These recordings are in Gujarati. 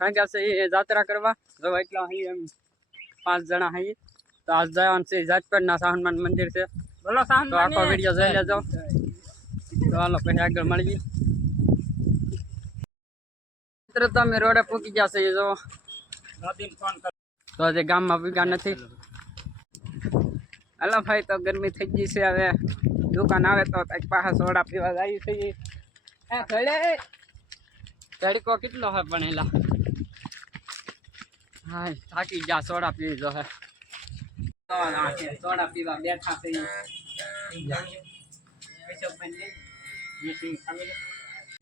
ભાગ્યા છે એ જાત્રા કરવા જો એટલા અહીં એમ 5 જણા અહીં તો આજ જવાનું છે જાજપરના સાહનમાન મંદિર છે બોલો સાહન તો આખો વિડીયો જોઈ લેજો તો હાલો પછી આગળ મળીએ મિત્રો તો અમે રોડે પૂકી ગયા છે જો તો હજી ગામમાં પૂગ્યા નથી હાલો ભાઈ તો ગરમી થઈ ગઈ છે હવે દુકાન આવે તો કઈક પાછા સોડા પીવા જાય છે તડકો કેટલો હે ભણેલા હા થાકી ગયા સોડા પીવી જો હે સોડા પીવા બેઠા છે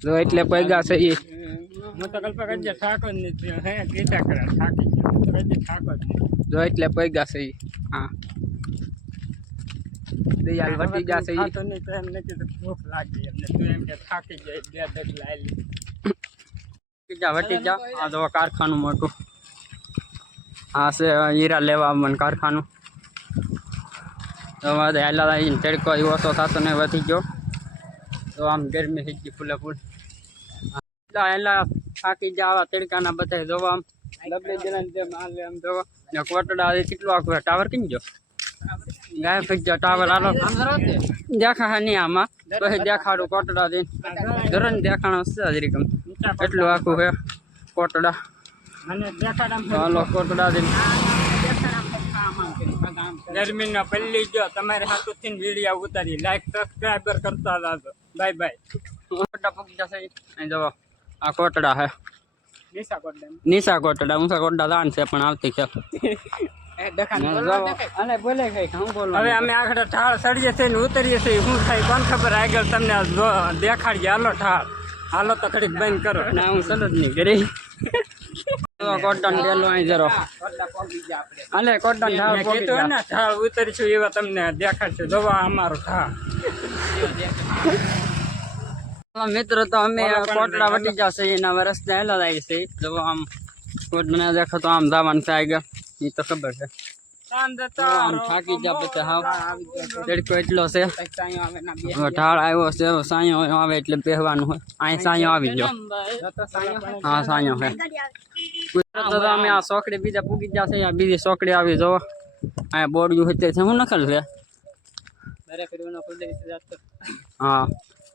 જો એટલે પૈગા છે એ હું તો કલ્પા કજે થાકો જ નથી હે કીધા કરે થાકી ગયો તો કજે થાકો જ જો એટલે પૈગા છે હા દયાલ વટી ગયા છે તો ને તો એમ નથી તો ભૂખ લાગી એમને તું એમ કે થાકી જાય બે દગ લાઈ જા વટી જા આ જો કારખાનું મોટું આ છે હીરા લેવા મન કારખાનું તો મારે હેલા તડકો ઓછો થતો ને વધી ગયો તો આમ ગરમી થઈ ગઈ ફૂલે ફૂલ હેલા થાકી જવા તડકાના બધા જોવા આમ ડબલી જણાને જેમ હાલે આમ જોવા ને કોટડા કેટલું આખું ટાવર કઈ ગયો ગાય ફઈ ગયો ટાવર હાલો દેખા નહીં આમાં પછી દેખાડું કોટડા દઈને ધરણ દેખાણો છે હજરી કમ એટલું આખું છે કોટડા હાલો કોટડા દઈને ગરમીનો પલ્લી ગયો તમારે હાથુથી વિડીયો ઉતારી લાઈક સબસ્ક્રાઈબર કરતા જાજો બાય બાય કોટડા પગી જશે અહીં જવો આ કોટડા હે નિશા કોટડા ઊંચા કોટડા દાન છે પણ આવતી છે હવે અમે આગળ ઢાળ ચડીએ છીએ ને ઉતરીએ છીએ શું થાય કોણ ખબર આગળ તમને દેખાડીએ હાલો ઢાળ હાલો તો ઘડીક બંધ કરો ના હું સલદ નહીં કરી કોટન ડેલો અહીં જરો હાલે કોટન ઢાળ કીધું ને ઢાળ ઉતરીશું એવા તમને દેખાડશું જોવા અમારો ઢાળ મિત્રો તો અમે કોટડા વટી જશે એના રસ્તે હેલા જાય છે જો આમ કોટડા દેખો તો આમ જવાનું છે આગળ એ તો ખબર છે આમ થાકી જા પછી હાવ તડકો એટલો છે ઢાળ આવ્યો છે સાયો આવે એટલે પહેવાનું હોય અહીં સાયો આવી ગયો હા સાયો છે તો અમે આ સોકડી બીજા પૂગી ગયા છે બીજી સોકડી આવી જો અહીંયા બોર્ડ છે શું નખલ છે હા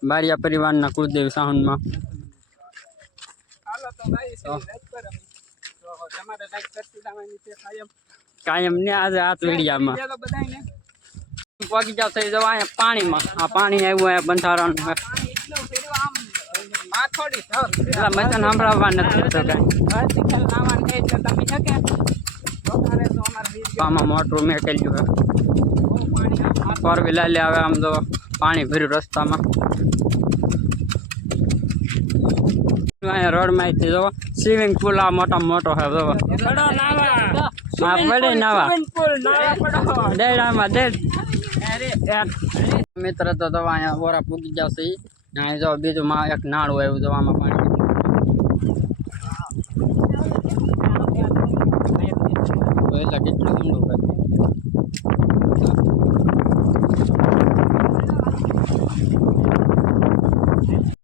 બારિયા પરિવારના કુળદેવી સાહનમાં કાયમ ને આજે હાથ વિડીયામાં પગી જાવ થઈ જવા અહીંયા પાણીમાં આ પાણી આવ્યું અહીંયા બંધારણ મચન સંભળાવવા નથી આમાં મોટું મેકેલું છે ફોર વ્હીલર લે આવે આમ તો પાણી ભર્યું રસ્તામાં અહીંયા રોડ માંથી જો સ્વિમિંગ પુલ આ મોટા મોટો છે જો હા પડે નાવા દેડામાં દેડ મિત્ર તો દવા અહીંયા ઓરા પૂગી જશે અહીં જો બીજું માં એક નાળું આવ્યું જો આમાં પાણી એટલે કેટલું ઊંડું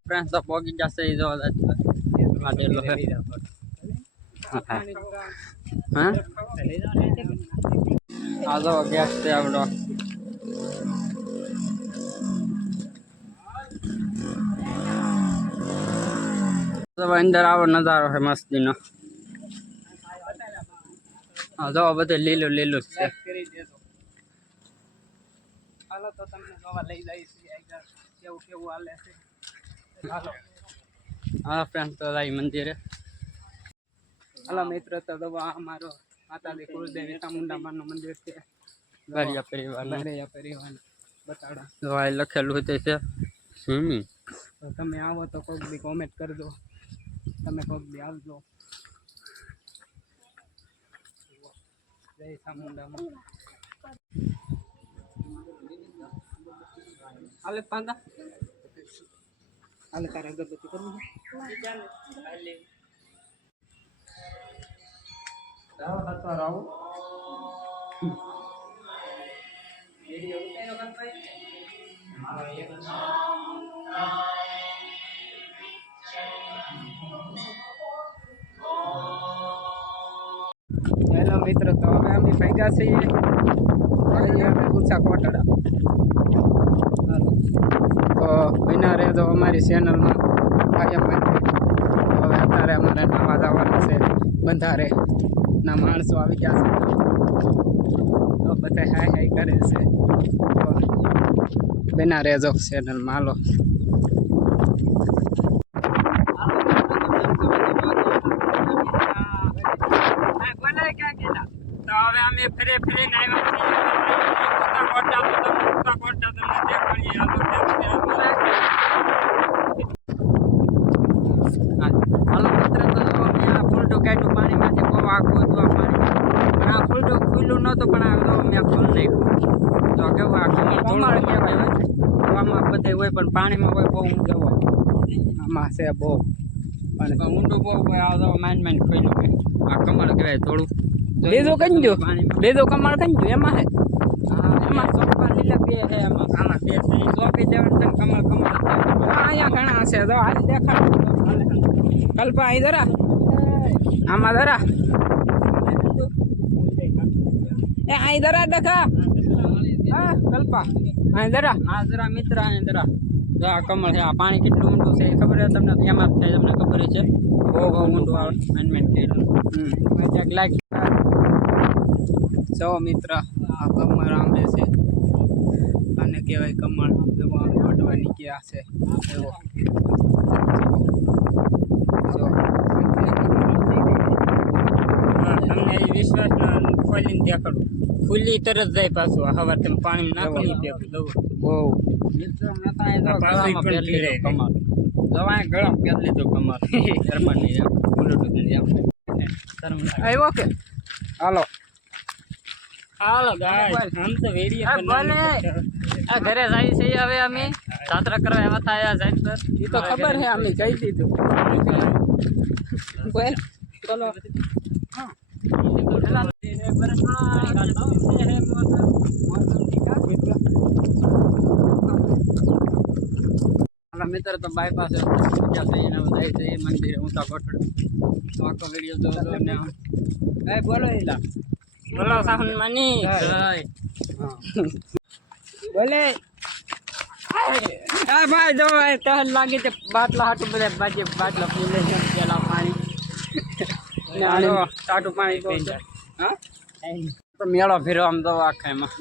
ફ્રેન્ડ તો પોગી જશે જો આડેલો હે હા આ જો ગેસ છે આપણો તો અંદર આવો નજારો છે મસ્તીનો હા જો બધે લીલું લીલું છે હાલો તો તમને જોવા લઈ જઈશ કેવું કેવું હાલે છે હાલો હા ફ્રેન્ડ તો જાય મંદિરે હાલો મિત્ર તો દવા અમારો માતાજી કુળદેવી ચામુંડામાનું મંદિર છે બારિયા પરિવાર બતાડા તો આ લખેલું છે સ્વિમિંગ તો તમે આવો તો કોઈક બી કોમેન્ટ કરજો તમે કોઈક બી આવજો જય ચામુંડામાં હાલે પાંદા હાલે તારે અગરબત્તી કરવું આવો હેલો મિત્રો, તો હવે અમે ભેગા છીએ ઊંચા કોટડા. તો બના રહેજો અમારી ચેનલમાં કાયમ માટે. હવે અત્યારે અમારે નવા જવાનું છે બંધારે ના માણસો આવી ગયા છે, તો બધા હાય હાય કરે છે. તો બના રહેજો ચેનલમાં. હાલો તો હવે અમે ફરે ફરીને આવ્યા છીએ હાલો મિત્ર. તો ફૂલટું કાઢ્યું પાણીમાંથી, બહુ આખું હતું પાણી, પણ આ ફૂલટું ખુલ્લું નહોતું, પણ આ તો મેં ખોલ નાખ્યું. તો કેવું આ કમળ કહેવાય, આમાં બધે હોય પણ પાણીમાં હોય બહુ ઊંડો હોય. આમાં છે બહુ પણ ઊંડું બહુ હોય. આ તો માઇન્ડ માઇન્ડ ખોલ્યું કે આ કમળ કહેવાય. થોડું બીજું કઈ દો, બીજું કમળ કઈ દો એમાં હે. હા એમાં ચોપા લીલા બે હે, એમાં આમાં બે છે. ચોપી દેવાનું કમળ કમળ અહીંયા ઘણા છે. તો હાલ દેખાડ કલ્પા અહીં જરા, આમાં જરા એ અહીં જરા દેખા. હા કલ્પા અહીં જરા, હા જરા મિત્ર અહીં જરા. જો આ કમળ છે, આ પાણી કેટલું ઊંડું છે ખબર છે તમને? એમાં થાય તમને ખબર છે, બહુ બહુ ઊંડું આવે. લાઈક જો મિત્ર, આ કમળ આંબે છે, આને કહેવાય કમળ. વડવા નીકળ્યા છે એવો. તમને એ વિશ્વાસ ખોલીને દેખાડું, ખુલ્લી તરત જાય પાછું. હવે તમે પાણી નાખી બહુ કમળ દવા ગળમ પહેરી લીધું કમળ. આવ્યો કે હાલો હાલો ગાઈસ, આમ તો વિડિયો આ ઘરે જાય છે. હવે અમે જાત્રા કરવા આવ્યા હતા સાઈડ પર. એ તો ખબર છે, અમે કહી દીધું. બોલ ચલો. મિત્ર તો બાયપાસ જાય છે મંદિરે ઊંચા કોટડે. આખો વિડીયો જોજો ને બોલો એલા બોલો સાહન માની બોલે. હા ભાઈ જો તહલ લાગી તે બાટલા હાટું બધા બાજે બાટલા પી લે પેલા પાણી ને આનો ટાટું પાણી પી જાય. હા તો મેળો ફેરો આમ તો આખા એમાં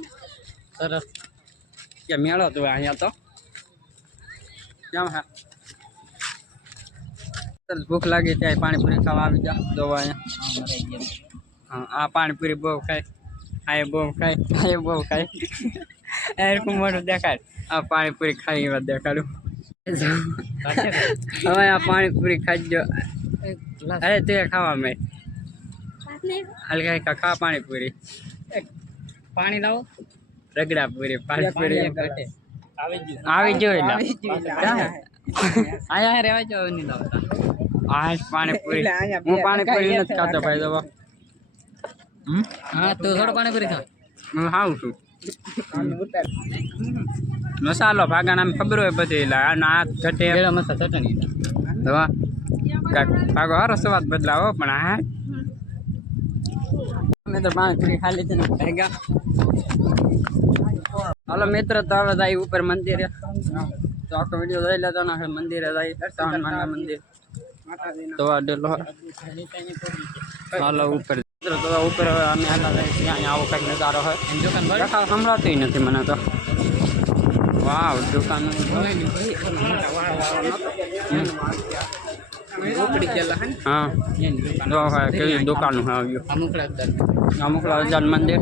સરસ કે મેળો તો અહીંયા તો કેમ હા ભૂખ લાગી ત્યાં પાણીપુરી ખાવા આવી જા. જોવા અહીંયા હા આ પાણીપુરી બહુ ખાય, આ બહુ ખાય, આ બહુ ખાય. એરકું મોઢું દેખાડ. આ પાણીપુરી ખાઈ એવા દેખાડું. હવે આ પાણીપુરી ખાજો. અરે તું ખાવા મેં હલકા ખા પાણીપુરી. પાણી લાવો રગડા પૂરી પાણીપુરી આવી જોઈ અહીંયા રહેવા જો નહીં લાવતા. આ પાણીપુરી હું પાણીપુરી નથી ખાતો ભાઈ. દવા હા તું થોડો પાણીપુરી ખા. હું ખાઉં છું. મસાલો ભાગાને આમ ખબર હોય બધી. ના ઘટે મસાલા ચટણી દવા ભાગો હારો સ્વાદ બદલાવો. પણ હા અમે તો પાણીપુરી ખાલી છે ને ભેગા. હાલો મિત્ર, તો હવે જાય ઉપર મંદિરે. તો આખો વિડીયો જોઈ લેતો ને મંદિરે જાય શ્રાવણ મંદિર તો અડેલો. હાલો ઉપર તો ઉપર હવે અમે હાલા જાય છીએ. અહીંયા આવો કંઈક નજારો હોય. સંભળાતું નથી મને તો. વાવ દુકાન હા કેવી દુકાન આવ્યું. અમુકલા હજાર મંદિર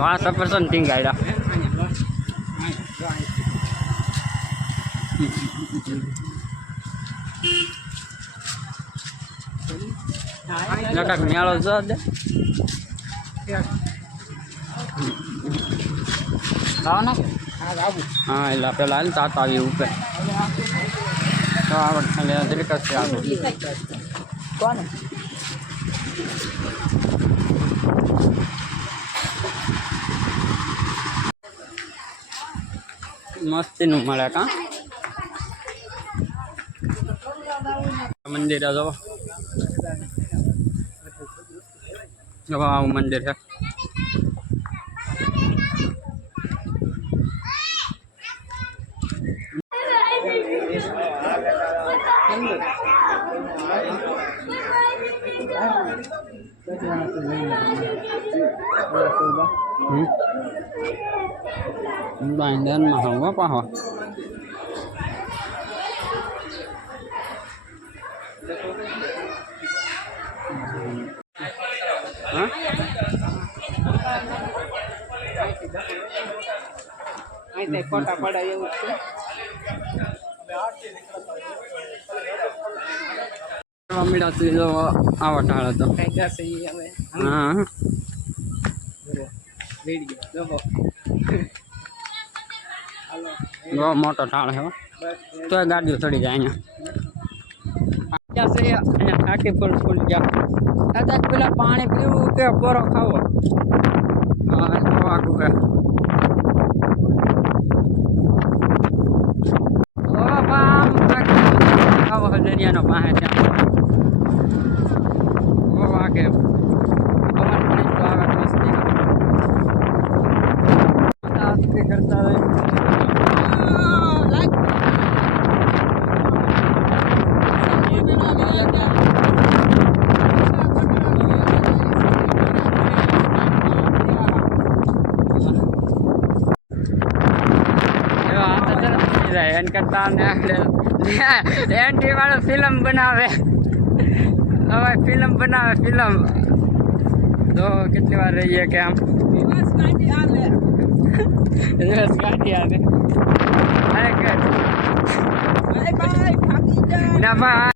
વાહ સફરસન ટીંગાયડા. કાંઈક મેળો જો દે હા એટલે પેલા હાલ તાત આવી ઉપર તો આવડ ખાલી અદરિક છે આગળ. કોને મસ્તીનું મળે કા મંદિર જો જો આવું મંદિર છે. બાંધનમાં હવા પાહો ફોટા પડાય એવું છે. આવા ટાળ હતો. હા બહુ મોટો ટાળ છે તો ગાડીઓ ચડી જાય અહીંયા ટાંકી ફૂલ ફૂલ ગયા. કદાચ પેલા પાણી પીવું કે પોરો ખાવો આખું કે આવો દરિયાનો પાસે ત્યાં વાગે કરતા હોય. એન કરતા એન્ટી વાળો ફિલ્મ બનાવે. હવે ફિલ્મ બનાવે ફિલ્મ તો કેટલી વાર રહીએ કે આમ દિવસ કાઢી આવે. ના ભાઈ